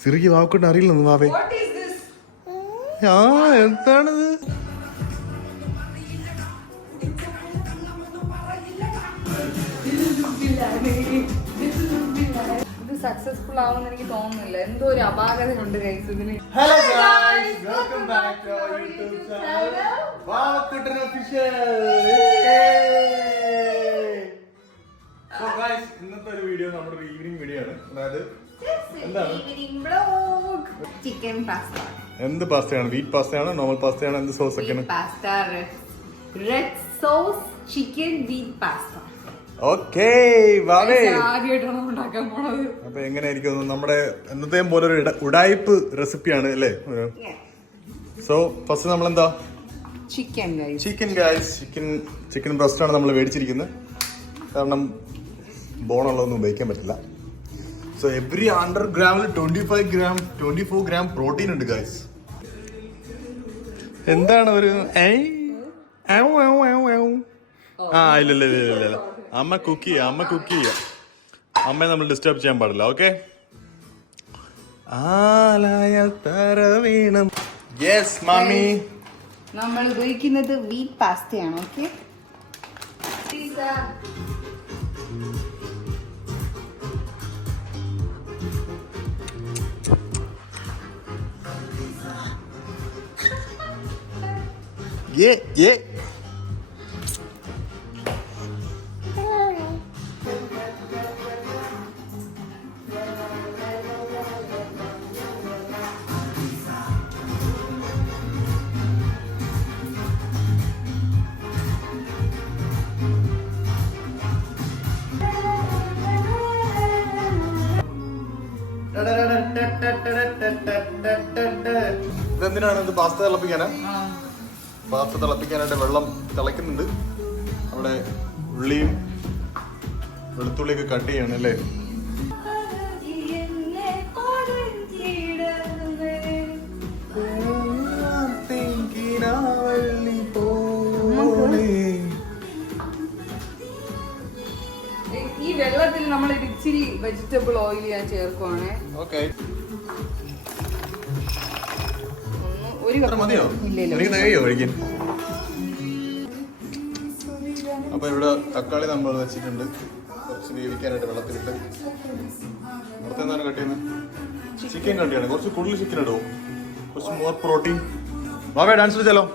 സിറിക്ക് വാക്കൊണ്ട് അറിയില്ലെന്ന് വാവേ. ആ എന്താണിത്? സക്സസ്ഫുൾ ആവുമെന്ന് എനിക്ക് തോന്നുന്നില്ല. എന്തോ ഒരു അപാകത ഉണ്ട് ഗൈസ് ഇതിന്. Hello guys, welcome back to our YouTube channel Vakkuttan official. So guys, ഇന്നത്തെ ഒരു വീഡിയോ നമ്മുടെ ഒരു ഈവനിങ് വീഡിയോ ആണ്. അതായത് എന്താണ് ചിക്കൻ പാസ്ത. എന്ത് പാസ്തയാണ്? Wheat പാസ്തയാണോ normal പാസ്തയാണോ? എന്ത് സോസ് ഒക്കെയാണ്? Pasta red sauce chicken wheat pasta. Okay വാവേ, ആദ്യമായിട്ടാണ് ഉണ്ടാക്കാൻ പോണത്. അപ്പൊ എങ്ങനെയായിരിക്കും? നമ്മുടെ എന്നത്തെയും പോലെ ഒരു ഉടായ്പ് റെസിപ്പിയാണ് അല്ലേ? സോ ഫസ്റ്റ് നമ്മളെന്താ ചിക്കൻ ബ്രസ്റ്റ് ആണ് നമ്മൾ മേടിച്ചിരിക്കുന്നത്. കാരണം ബോണുള്ളതൊന്നും ഉപയോഗിക്കാൻ പറ്റില്ല. സോ എവറി 100 ഗ്രാമിൽ 24 ഗ്രാം പ്രോട്ടീൻ ഉണ്ട് ഗൈസ്. എന്താണ് ഒരു ഇല്ല അമ്മ കുക്ക് ചെയ്യാം. അമ്മയെ നമ്മൾ ഡിസ്റ്റർബ് ചെയ്യാൻ പാടില്ല. Okay, yes mummy. നമ്മൾ ഉപയോഗിക്കുന്നത് വീറ്റ് പാസ്തയാണ്. ഓക്കെ, ഇതെന്തിനാണ്? ഇത് പാസ്ത തിളപ്പിക്കാനാ? പാസ്ത തിളപ്പിക്കാനായിട്ട് വെള്ളം തിളയ്ക്കുന്നുണ്ട്. അവിടെ ഉള്ളിയും വെളുത്തുള്ളിയൊക്കെ കട്ട് ചെയ്യണം അല്ലേ? ഈ വെള്ളത്തിൽ നമ്മൾ ഇച്ചിരി വെജിറ്റബിൾ ഓയിൽ ഞാൻ ചേർക്കുവാണേ. ഓക്കെ, അപ്പൊ ഇവിടെ തക്കാളി നമ്മൾ വെച്ചിട്ടുണ്ട് കുറച്ച് വേവിക്കാനായിട്ട് വെള്ളത്തിലിട്ട്. പുറത്തെന്താണ് കട്ട് ചെയ്യുന്നത്? ചിക്കൻ കട്ട് ചെയ്യണം. കുറച്ച് കൂടുതൽ ചിക്കൻ ഇടുമോ? കുറച്ച് മോർ പ്രോട്ടീൻ. ബാബേ ഡാൻസ് കളിച്ചാലോ?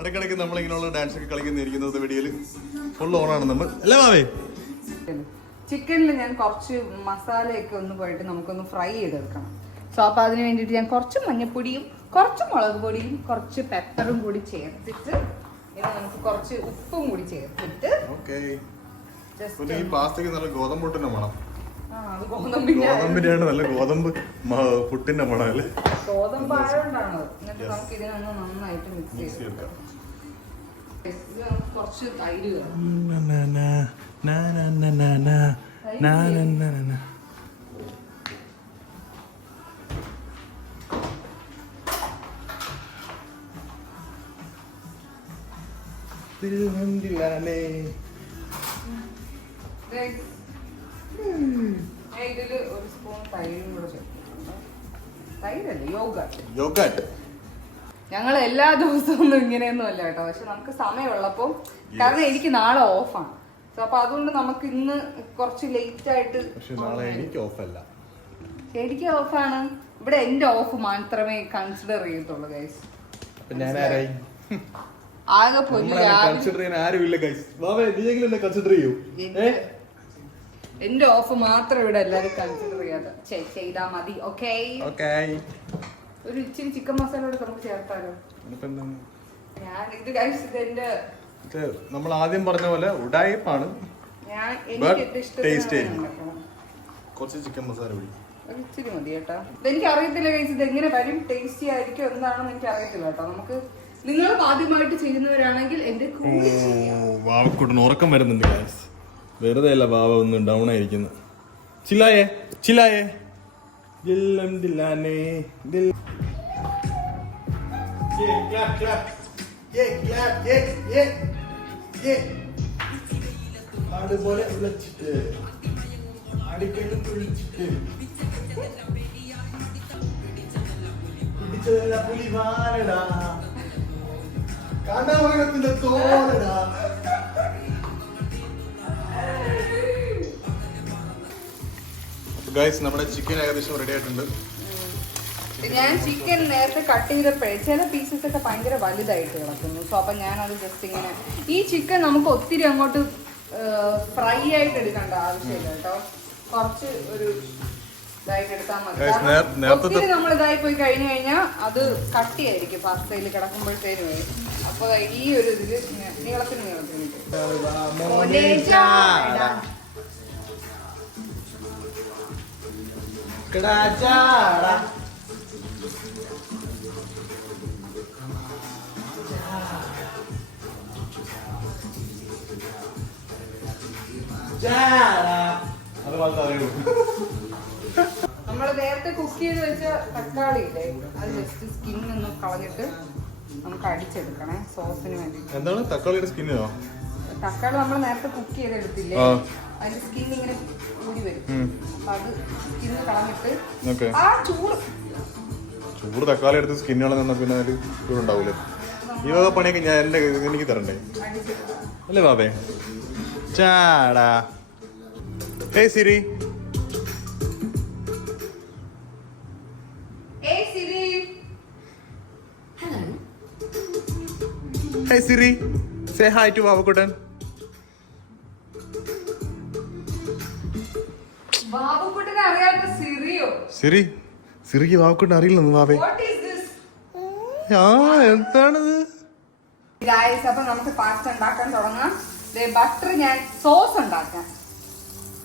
ഇടയ്ക്കിടയ്ക്ക് നമ്മൾ ഇങ്ങനെയുള്ള ഡാൻസ് ഒക്കെ കളിക്കുന്നതായിരിക്കുന്നത് വീഡിയോയില് ഫുൾ ഓണാണ് നമ്മൾ അല്ലേ മാവേ? ചിക്കനിൽ ഞാൻ കുറച്ച് മസാലയൊക്കെ ഒന്ന് പോയിട്ട് നമുക്കൊന്ന് ഫ്രൈ ചെയ്തെടുക്കണം. സോ അപ്പൊ അതിന് വേണ്ടിയിട്ട് ഞാൻ കുറച്ച് മഞ്ഞപ്പൊടിയും കുറച്ച് മുളക് പൊടിയും കുറച്ച് പെപ്പറും കൂടി ചേർത്തിട്ട് നമുക്ക് കുറച്ച് ഉപ്പും കൂടി ചേർത്തിട്ട് ഈ പാസ്തയ്ക്ക് നല്ല ഗോതമ്പുട്ടിന്റെ മണം. ഗോതമ്പിന്റെ നല്ല ഗോതമ്പ് പുട്ടിന്റെ മണം അല്ലേ? ഗോതമ്പ് ആയതുകൊണ്ടാണ്. എന്നിട്ട് നമുക്ക് ഇതിനൊന്ന് നന്നായിട്ട് മിക്സ് ചെയ്തെടുക്കാം. കുറച്ച് തൈര് ഇതില് ഒരു സ്പൂൺ തൈരും കൂടെ ചേർക്കുന്നുണ്ട്. തൈരല്ലേ, യോഗട്ട്. ഞങ്ങൾ എല്ലാ ദിവസവും ഒന്നും ഇങ്ങനെയൊന്നും അല്ല കേട്ടോ. പക്ഷെ നമുക്ക് സമയമുള്ളപ്പോ, കാരണം എനിക്ക് നാളെ ഓഫാണ്. അപ്പൊ അതുകൊണ്ട് നമുക്ക് ഇന്ന് കുറച്ച് ലേറ്റ് ആയിട്ട്. എനിക്ക് ഓഫല്ല, എനിക്ക് ഓഫാണ്. ഇവിടെ എന്റെ ഓഫ് മാത്രമേ കൺസിഡർ ചെയ്യത്തുള്ളൂ ഗൈസ്. ആകെ എന്റെ ഓഫ് മാത്രം ഇവിടെ എല്ലാരും കൺസിഡർ ചെയ്യാതെ ചെയ്താ മതി. ഓക്കെ. ഒരു ഇച്ചിരി ചിക്കൻ മസാല കൂടെ നമുക്ക് ചേർത്താലോ? ഇനിയിപ്പോ എന്താണ്? ഞാൻ ഇത് കഴിച്ചത് എന്റെ നമ്മൾ ആദ്യം പറഞ്ഞ പോലെ ഉടായിപ്പാണ്. കുറച്ച് ചിക്കൻ മസാല കൂടി ഇച്ചിരി മതി കേട്ടോ. ഇതെനിക്ക് അറിയത്തില്ല കഴിച്ചത് എങ്ങനെ വരും, ടേസ്റ്റി ആയിരിക്കും എന്താണെന്ന് എനിക്ക് അറിയത്തില്ല കേട്ടോ. നമുക്ക് നിങ്ങൾ ആദ്യമായിട്ട് ചെയ്യുന്നവരാണെങ്കിൽ എന്റെ കൂടെ വാവക്കൂട്ടിന് ഉറക്കം വരുന്നുണ്ട് ഗൈസ്. വെറുതെ അല്ല വാവ ഒന്ന് ഡൗൺ ആയിരിക്കുന്നു. ചില്ലായേ ചില്ലായേ ദില്ലം ദില്ലാനേ ദിൽ ക്ലാപ്പ് ക്ലാപ്പ് അതുപോലെ വിളിച്ചിട്ട് അടിക്കലും വിളിച്ചിട്ട് പിടിച്ചതല്ല പുലിവാലടാ കടമൃഗത്തിന്റെ തോലടാ. ഗൈസ് നമ്മുടെ ചിക്കൻ ഏകദേശം റെഡി ആയിട്ടുണ്ട്. ഞാൻ ചിക്കൻ നേരത്തെ കട്ട് ചെയ്തപ്പോഴേ ചില പീസസ് ഒക്കെ ഭയങ്കര വലുതായിട്ട് കിടക്കുന്നു. സോ അപ്പൊ ഞാനത് ജസ്റ്റ് ഇങ്ങനെ, ഈ ചിക്കൻ നമുക്ക് ഒത്തിരി അങ്ങോട്ട് ഫ്രൈ ആയിട്ട് എടുക്കേണ്ട ആവശ്യമില്ല കേട്ടോ. കുറച്ച് ഒരു ഇതായിട്ട് എടുത്താൽ മതി. ഒത്തിരി നമ്മൾ ഇതായി പോയി കഴിഞ്ഞു കഴിഞ്ഞാൽ അത് കട്ടിയായിരിക്കും പാസ്തയിൽ കിടക്കുമ്പോഴത്തേനും. അപ്പൊ ഈ ഒരു ഇതില് നീളത്തിന് നമ്മള് നേരത്തെ കുക്ക് ചെയ്ത് വെച്ച തക്കാളി ഇല്ലേ, അത് ജസ്റ്റ് സ്കിൻ ഒന്ന് കളഞ്ഞിട്ട് നമുക്ക് അടിച്ചെടുക്കണേ സോസിന് വേണ്ടി. എന്താണ് തക്കാളിയുടെ സ്കിന്നോ? തക്കാളി നമ്മൾ നേരത്തെ കുക്ക് ചെയ്തെടുത്തില്ലേ, അതിന്റെ സ്കിൻ ഇങ്ങനെ ഊരി വരും. അപ്പൊ അത് സ്കിന്ന് കളഞ്ഞിട്ട് ആ ചൂട് തക്കാളി എടുത്ത് സ്കിൻ കളഞ്ഞ പിന്നെ അതിൽ ചൂടുണ്ടാവൂലേ. ഈ വക പണിയൊക്കെ ഞാൻ എനിക്ക് തരണ്ടേ അല്ലേ ബാബേ? ചാടാ. Hey Siri. Hey Siri. Hello. Hey Siri. Say hi to Vavukutan. വാവുക്കുട്ടനെ അറിയാത്ത സിറിയോ? സിറിക്ക് വാവുക്കുട്ടൻ അറിയില്ലെന്ന് വാവേ. What is this? എന്താണിത്? Guys, അപ്പൊ നമുക്ക് പാസ്ത ഉണ്ടാക്കാൻ തുടങ്ങാം. ബട്ടർ ഞാൻ സോസ് ഉണ്ടാക്കാം.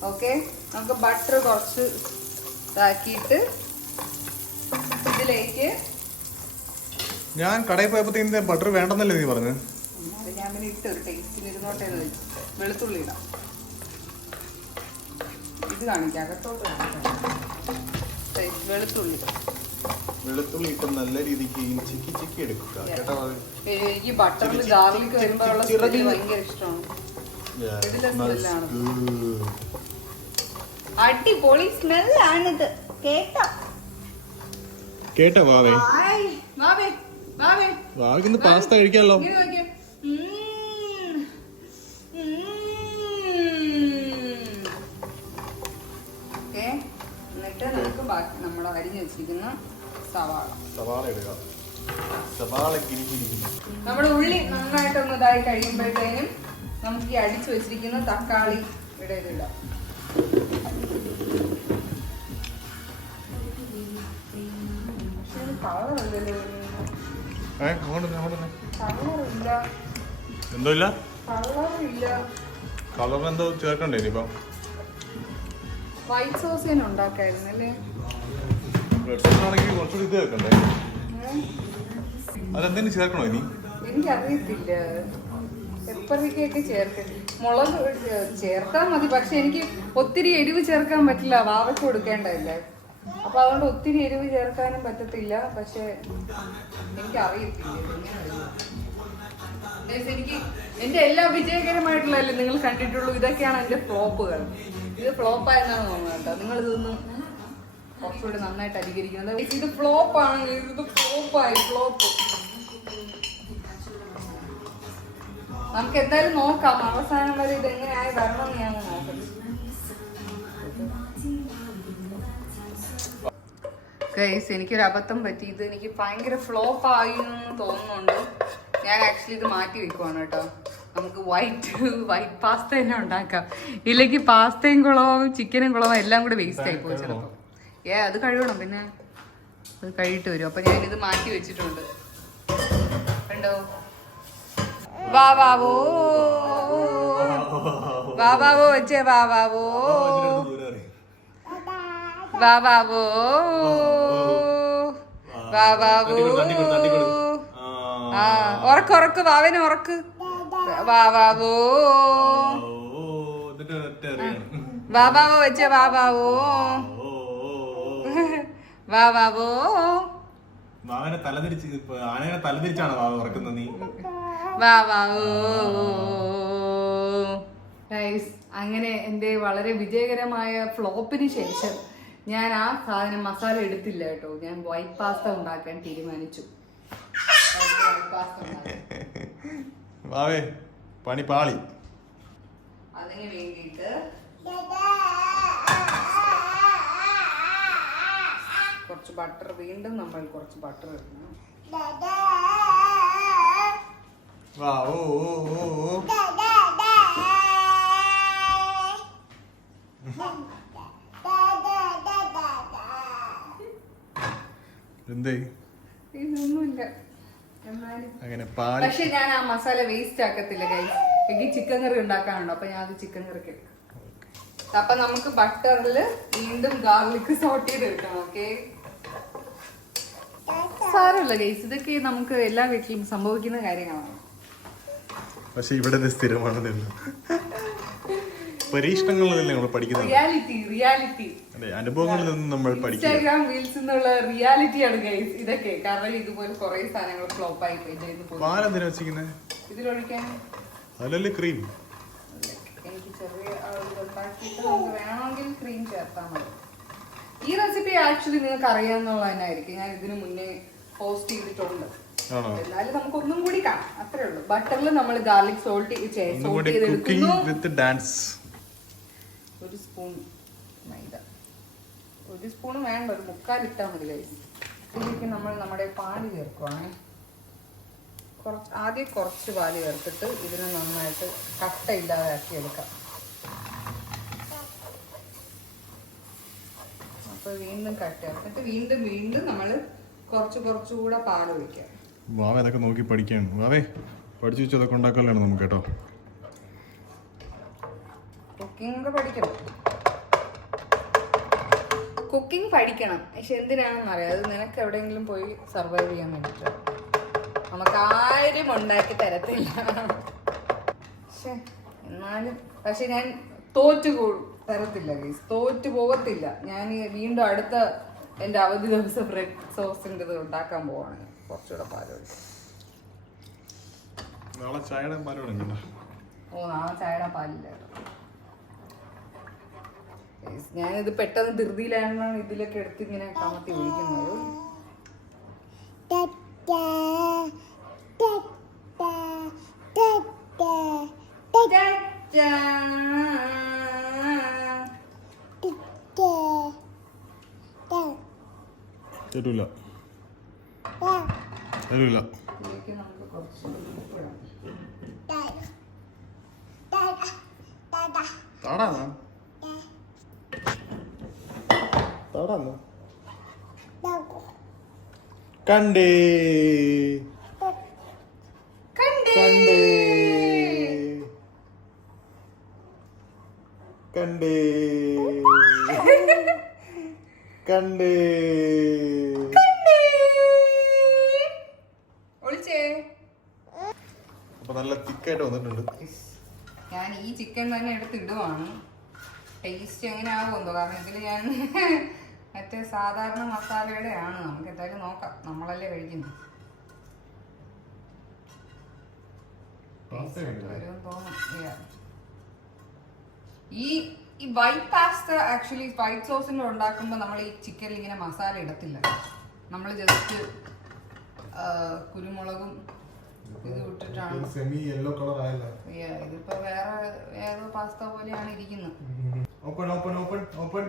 ഓക്കെ, നമുക്ക് ബട്ടർ കുറച്ച് ഇതാക്കിയിട്ട് ഇതിലേക്ക് ഞാൻ കടയിൽ പോയപ്പോഴത്തേക്ക് ബട്ടർ വേണ്ടെന്നല്ലേ നീ പറഞ്ഞു? ഞാൻ പിന്നെ ഇട്ട് ഒരു ടേസ്റ്റിന് ഇരുന്നോട്ടെ എന്ന് വെച്ചു. വെളുത്തുള്ളി ഇടാം. ഇത് കാണിക്കാം, അകത്തോട്ട് വെളുത്തുള്ളി ഇട്ട് നല്ല രീതിക്ക് ചിക്കി എടുക്കുക. എനിക്ക് ബട്ടറിൽ ഗാർലിക് വരുമ്പോഴുള്ള ഭയങ്കര ഇഷ്ടമാണ്. അടിപൊളി സ്മെല്ലാണിത്. കേട്ടോ വാവേ? വാവയ്ക്ക് പാസ്ത കഴിക്കാമല്ലോ. എന്നിട്ട് നമുക്ക് ബാക്കി നമ്മൾ അരിഞ്ഞു വെച്ചിരിക്കുന്ന സവാള ഇടുക. സവാള നമ്മുടെ ഉള്ളി നന്നായിട്ടൊന്ന് ഇതായി കഴിയുമ്പോഴത്തേനും നമുക്ക് ഈ അടിച്ചു വെച്ചിരിക്കുന്ന തക്കാളി ഇവിടെ ഇടാം. കളറെന്തോ ചേർക്കണ്ടേ ഇനിയിപ്പം? വൈറ്റ് സോസ് തന്നെ ഉണ്ടാക്കായിരുന്നല്ലേ? ആണെങ്കിൽ കുറച്ചുകൂടി ഇത് ചേർക്കണ്ടേ? അതെന്തെങ്കിലും ചേർക്കണോ ഇനി? എനിക്കറിയത്തില്ല. പെപ്പറിക്കൊക്കെ ചേർക്കണ്ടേ? മുളക് ചേർത്താൽ മതി, പക്ഷെ എനിക്ക് ഒത്തിരി എരിവ് ചേർക്കാൻ പറ്റില്ല. വാവയ്ക്ക് കൊടുക്കേണ്ടതല്ലേ, അപ്പൊ അതുകൊണ്ട് ഒത്തിരി എരിവ് ചേർക്കാനും പറ്റത്തില്ല. പക്ഷെ എനിക്കറിയത്തില്ല. എനിക്ക് എന്റെ എല്ലാ വിജയകരമായിട്ടുള്ളതല്ലേ നിങ്ങൾ കണ്ടിട്ടുള്ളൂ. ഇതൊക്കെയാണ് എന്റെ ഫ്ലോപ്പുകൾ. ഇത് ഫ്ലോപ്പായെന്നാണ് തോന്നുന്നത് കേട്ടോ. നിങ്ങൾ ഇതൊന്നും കുറച്ചുകൂടി നന്നായിട്ട് അനുകരിക്കുന്നത്. ഇത് ഫ്ലോപ്പാണെങ്കിൽ ഇത് ഫ്ലോപ്പായി. ഫ്ലോപ്പ് നമുക്ക് എന്തായാലും നോക്കാം. അവസാനം വരെ ഇത് എങ്ങനെയായി വരണം എന്ന് ഞാൻ നോക്കാം. ഗൈസ്, എനിക്കൊരു അബദ്ധം പറ്റി. ഇത് എനിക്ക് ഭയങ്കര ഫ്ലോപ്പ് ആയി എന്ന് തോന്നുന്നുണ്ട്. ഞാൻ ആക്ച്വലി ഇത് മാറ്റി വെക്കുവാണ് കേട്ടോ. നമുക്ക് വൈറ്റ് പാസ്ത തന്നെ ഉണ്ടാക്കാം. ഇല്ലെങ്കിൽ പാസ്തയും കുളവും ചിക്കനും കുളവും എല്ലാം കൂടെ വേസ്റ്റ് ആയി പോകും ചിലപ്പോൾ. അത് കഴുകണം. പിന്നെ അത് കഴിയിട്ട് വരും. അപ്പൊ ഞാനിത് മാറ്റി വെച്ചിട്ടുണ്ട്. കണ്ടോ? വാവാവോ വാവാവോ വെച്ചേ വാവാവോ വാവാവോ വാവാവോ. ആ ഉറക്ക് ഉറക്ക് വാവനെ ഉറക്ക്. വാവാവോ വാവാവോ വെച്ചേ വാവാവോ വാവാവോ. വാവനെ തലതിരിച്ച് ആനയെ തലതിരിച്ചാണ് വാവ ഉറക്കുന്നത് നീ. വാവാവോ. അങ്ങനെ എൻ്റെ വളരെ വിജയകരമായ ഫ്ലോപ്പിന് ശേഷം ഞാൻ ആ സാധനം മസാല എടുത്തില്ല കേട്ടോ. ഞാൻ വൈറ്റ് പാസ്ത ഉണ്ടാക്കാൻ തീരുമാനിച്ചു. വാവേ പണി പാളി. അതിന് വേണ്ടിയിട്ട് കുറച്ച് ബട്ടർ, വീണ്ടും നമ്മൾ കുറച്ച് ബട്ടർ ഇടണം. എന്തേ ഇതൊന്നുമില്ല എന്നാലും. അങ്ങനെ പാളി. പക്ഷെ ഞാൻ ആ മസാല വേസ്റ്റ് ആക്കത്തില്ല ഗൈസ്. എനിക്ക് ചിക്കൻ കറി ഉണ്ടാക്കാനുണ്ടോ, അപ്പൊ ഞാൻ അത് ചിക്കൻ കറിക്ക് എടുക്കാം. അപ്പൊ നമുക്ക് ബട്ടറിൽ വീണ്ടും ഗാർലിക് സോട്ട് ചെയ്തെടുക്കണം. ഓക്കെ, സാരമില്ല ഗൈസ്, ഇതൊക്കെ നമുക്ക് എല്ലാ വീട്ടിലും സംഭവിക്കുന്ന കാര്യങ്ങളാണ്. പക്ഷെ ഇവിടെ ഇത് സ്ഥിരമാണ് നിന്ന് പരീക്ഷണങ്ങളിൽ നമ്മൾ പഠിക്കുന്നത്. റിയാലിറ്റി അതെ, അനുഭവങ്ങളിൽ നിന്ന് നമ്മൾ പഠിക്കുക. ഇൻസ്റ്റാഗ്രാം റീൽസ് എന്നുള്ള റിയാലിറ്റിയാണ് ഗൈസ് ഇതൊക്കെ. കാരണം ഇതുപോലെ കുറെ സാധനങ്ങൾ ഫ്ലോപ്പ് ആയി പോയി. പാലെന്തിനാ വെച്ചിരിക്കുന്നത്? ഇതിലൊഴിക്കാൻ അതിലല്ലേ ക്രീം. എനിക്ക് ചെറിയ ഉണ്ടാക്കിയിട്ട് നമുക്ക് വേണമെങ്കിൽ ക്രീം ചേർത്താൽ മതി. ഈ റെസിപ്പി ആക്ച്വലി നിങ്ങൾക്ക് അറിയാവുന്നത് തന്നെയായിരിക്കും. ഞാൻ ഇതിനു മുന്നേ പോസ്റ്റ് ചെയ്തിട്ടുണ്ട്. എന്നാലും നമുക്ക് ഒന്നും കൂടി കാണാം, അത്രേ ഉള്ളൂ. ബട്ടറിൽ നമ്മൾ ഗാർലിക് സോൾട്ട് ചെയ്തെടുക്കുന്നു. ഒരു സ്പൂൺ മൈദ, ഒരു സ്പൂൺ വേണ്ട, ഒരു മുക്കാൽ ഇട്ടാൽ മതി ഗൈസ്. ഇതിലേക്ക് നമ്മൾ നമ്മുടെ പാല് ചേർക്കുവാണ്. ആദ്യം കുറച്ച് പാല് ചേർത്തിട്ട് ഇതിനെ നന്നായിട്ട് കട്ടയില്ലാതെ ആക്കി എടുക്കാം. അപ്പൊ വീണ്ടും കട്ട എന്നിട്ട് വീണ്ടും നമ്മൾ കുറച്ചുകൂടെ പാല് ഒഴിക്കാം. വാവ ഇതൊക്കെ നോക്കി പഠിക്കാണ്. വാവേ പഠിച്ചു വെച്ചതൊക്കെ ഉണ്ടാക്കാനാണ് നമുക്ക് കേട്ടോ. കുക്കിംഗ് പഠിക്കണം. പക്ഷെ എന്തിനാണെന്ന് അറിയാം, അത് നിനക്ക് എവിടെയെങ്കിലും പോയി സർവൈവ് ചെയ്യാൻ വേണ്ടിയിട്ടാണ്. നമുക്ക് ആരും ഉണ്ടാക്കി തരത്തില്ല. എന്നാലും പക്ഷെ ഞാൻ തരത്തില്ല ഗൈസ്, തോറ്റു പോകത്തില്ല. ഞാൻ വീണ്ടും അടുത്ത എൻ്റെ അവധി ദിവസം ബ്രെഡ് സോസിൻ്റെ ഇത് ഉണ്ടാക്കാൻ പോവാണ്. കുറച്ചുകൂടെ പാലൊഴിച്ച്. നാളെ ചായയുടെ പാലോടെ. ഓ, നാളെ ചായയുടെ പാലില്ല. ഞാനിത് പെട്ടെന്ന് ധൃതിയിലാണ് ഇതിലൊക്കെ എടുത്ത് ഇങ്ങനെ കമത്തി ഒഴിക്കുന്നത്. തരൂല തരൂല. ഇതിലേക്ക് നമുക്ക് കുറച്ച് ഉപ്പിടാം. താടാന്നോ താടാന്നോ കണ്ടേ കണ്ടേ കണ്ടേ കണ്ടേ ഒളിച്ചേ. അപ്പൊ നല്ല തിക്കായിട്ട് വന്നിട്ടുണ്ട്. ഞാൻ ഈ ചിക്കൻ തന്നെ എടുത്ത് ഇടുവാണ്. ടേസ്റ്റ് എങ്ങനെ ആവുമെന്നോ, കാരണം ഇതിൽ ഞാൻ മറ്റേ സാധാരണ മസാലയുടെ ആണ്. നമുക്ക് എന്തായാലും നോക്കാം, നമ്മളല്ലേ കഴിക്കുന്നത്. ഈ വൈറ്റ് പാസ്ത ആക്ച്വലി വൈറ്റ് സോസിന്റെ ഉണ്ടാക്കുമ്പോൾ നമ്മൾ ഈ ചിക്കനിൽ ഇങ്ങനെ മസാല ഇടത്തില്ല. നമ്മൾ ജസ്റ്റ് കുരുമുളകും ഇത് ഇട്ടിട്ടാണ്. സെമി യെല്ലോ കളർ ആയല്ലോ. ഇതിപ്പോ വേറെ ഏതോ പാസ്ത പോലെയാണ് ഇരിക്കുന്നത്. Open open open open.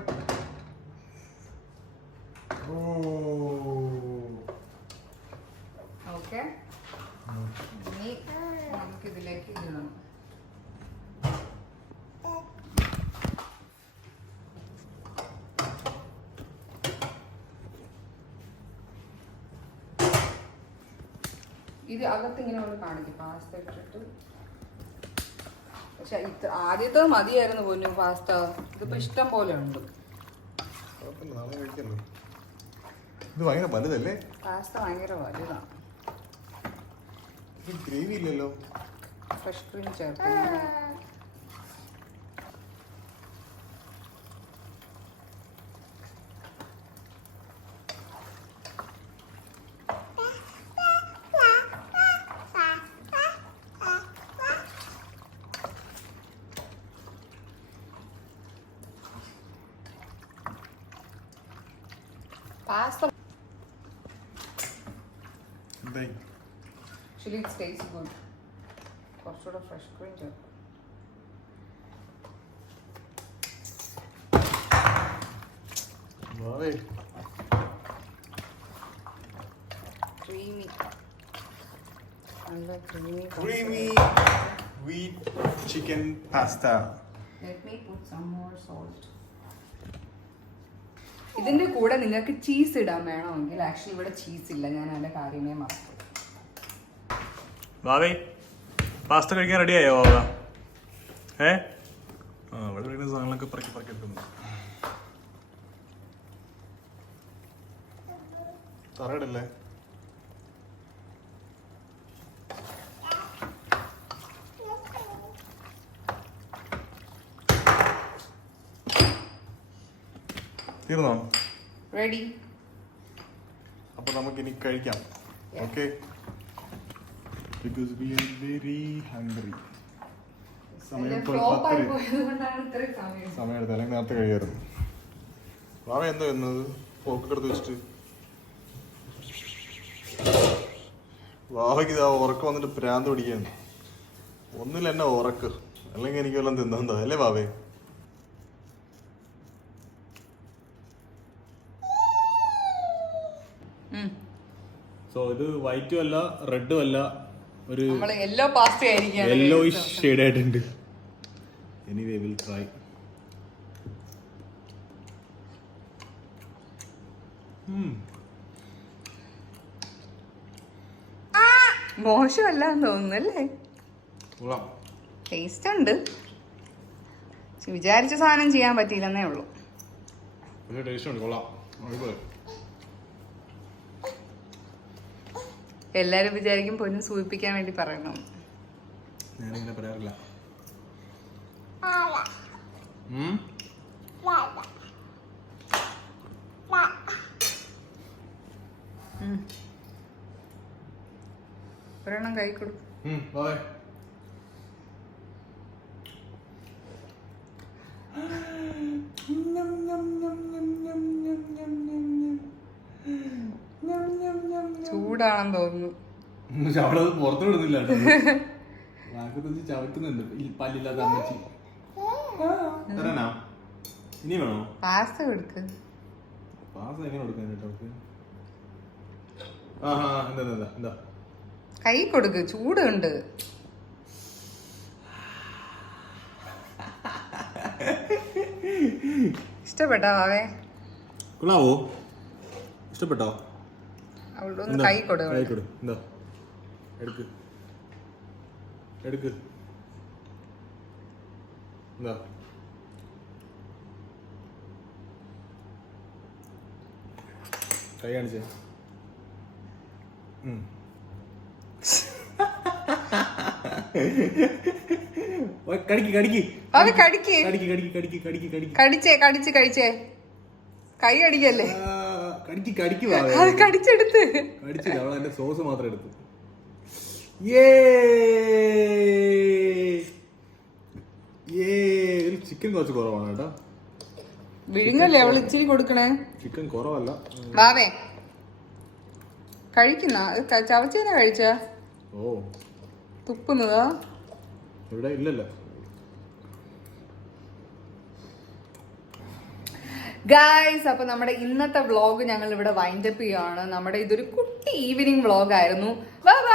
Okay, ഇനി നമുക്ക് ഇതിലേക്ക് ഇടണം. ഇത് അകത്ത് ഇങ്ങനെ ഒന്ന് കാണിക്കും പാസ്ത ഇട്ടിട്ട്. പക്ഷെ ആദ്യത്തെ മതിയായിരുന്നു പൊന്നു പാസ്ത. ഇതിപ്പോ ഇഷ്ടം പോലെ ഉണ്ട്. നാളെ കഴിക്കല്ലോ. ഇത് ഭയങ്കര വലുതല്ലേ? പാസ്ത ഭയങ്കര വലുതാണ്. ഗ്രേവി ഇല്ലല്ലോ. ഫ്രഷ് ക്രീം ചേർത്ത് പാസ്ത. എന്തായി? Actually, it tastes good. കുറച്ചുകൂടെ ഫ്രഷ് ക്രീം ചേർക്കും. ക്രീമി, നല്ല Creamy wheat chicken pasta. Let me put some more salt. ഇതിന്റെ കൂടെ നിങ്ങൾക്ക് ചീസ് ഇടാൻ വേണമെങ്കിൽ ആക്ച്വലി ഇവിടെ ചീസ് ഇല്ല. ഞാൻ അതിന്റെ കാര്യമേ മറന്നു. വാവേ പാസ്ത കഴിക്കാൻ റെഡിയായോ വാവ? ഇവിടെ കഴിക്കുന്ന സാധനങ്ങളൊക്കെ പറക്കി എടുക്കുന്നു. തറയിടല്ലേ? തീർന്നോ? റെഡി. അപ്പൊ നമുക്കിനി കഴിക്കാം. Okay, because we are very hungry. സമയം ഇപ്പോൾ 10. സമയം എടുത്ത് അല്ലെങ്കിൽ നേരത്തെ കഴിയായിരുന്നു. വാവ എന്തോ എന്നത് പോക്കൊക്കെ എടുത്ത് വെച്ചിട്ട് വാവയ്ക്ക് ഇതാ ഉറക്കം വന്നിട്ട് പ്രാന്ത് പിടിക്കുകയാണ്. ഒന്നിൽ എന്നെ ഉറക്ക്, അല്ലെങ്കിൽ എനിക്ക് വല്ലതും തിന്നെന്താ അല്ലേ വാവേ? സോ ഇത് വൈറ്റും അല്ല റെഡും അല്ല, ഒരു യെല്ലോ പാസ്ത ആയിരിക്കും. യെല്ലോയിഷ് ഷെയ്ഡ് ആയിട്ടുണ്ട്. Anyway will try. മോശമല്ലാന്ന് തോന്നുന്നല്ലേ? കൊള്ളാം. ടേസ്റ്റ് ഉണ്ട്. വിചാരിച്ച സാധനം ചെയ്യാൻ പറ്റിയില്ലെന്നേ ഉള്ളൂ. ടേസ്റ്റ് ഉണ്ട്, കൊള്ളാം. എല്ലാരും വിചാരിക്കും പൊന്നു സൂചിപ്പിക്കാൻ വേണ്ടി പറയണം. ഞാനിങ്ങനെ പറയാറില്ല. ഒരെണ്ണം കൈ കൊടുക്കും. ചൂടാണെന്ന് തോന്നുന്നു. പുറത്തു വിടുന്നില്ല, ചവറ്റുന്നുണ്ട്. പല്ലില്ലാത്ത അമ്മച്ചി. ഇനി വേണോ പാസ്ത കൊടുക്ക്? പാസ്ത എങ്ങനെ കൊടുക്കാൻ കേട്ടോ? എന്താ കൈ കൊടുക്ക്, ചൂടുണ്ട്. ഇഷ്ടപ്പെട്ടോ വാവേ? കൊള്ളാവോ? ഇഷ്ടപ്പെട്ടോ? അവളുടെ ഒന്ന് കൈ കൊടു. എന്താ എടുക്ക് എന്താ കൈ കാണിച്ചേ. കഴിച്ചേ. കൈ അടിക്കല്ലേ? അത് കടിച്ചെടുത്ത്. അവളെന്റെ സോസ് മാത്രം എടുത്തു. ചിക്കൻ കുറച്ച് കുറവാണ് കേട്ടോ. വിഴുങ്ങല്ലേ അവൾ ഇച്ചിരി കൊടുക്കണേ. ചിക്കൻ കുറവല്ല വാവേ. കഴിക്കുന്ന ചവച്ചേനെ കഴിച്ച? ഓ, തുപ്പുന്നതാ ഇവിടെ ഇല്ലല്ലോ. ഗായ്സ്, അപ്പൊ നമ്മുടെ ഇന്നത്തെ വ്ളോഗ് ഞങ്ങൾ ഇവിടെ വൈൻഡപ്പ് ചെയ്യുകയാണ്. നമ്മുടെ ഇതൊരു കുട്ടി ഈവനിങ് വ്ളോഗ് ആയിരുന്നു. Bye bye.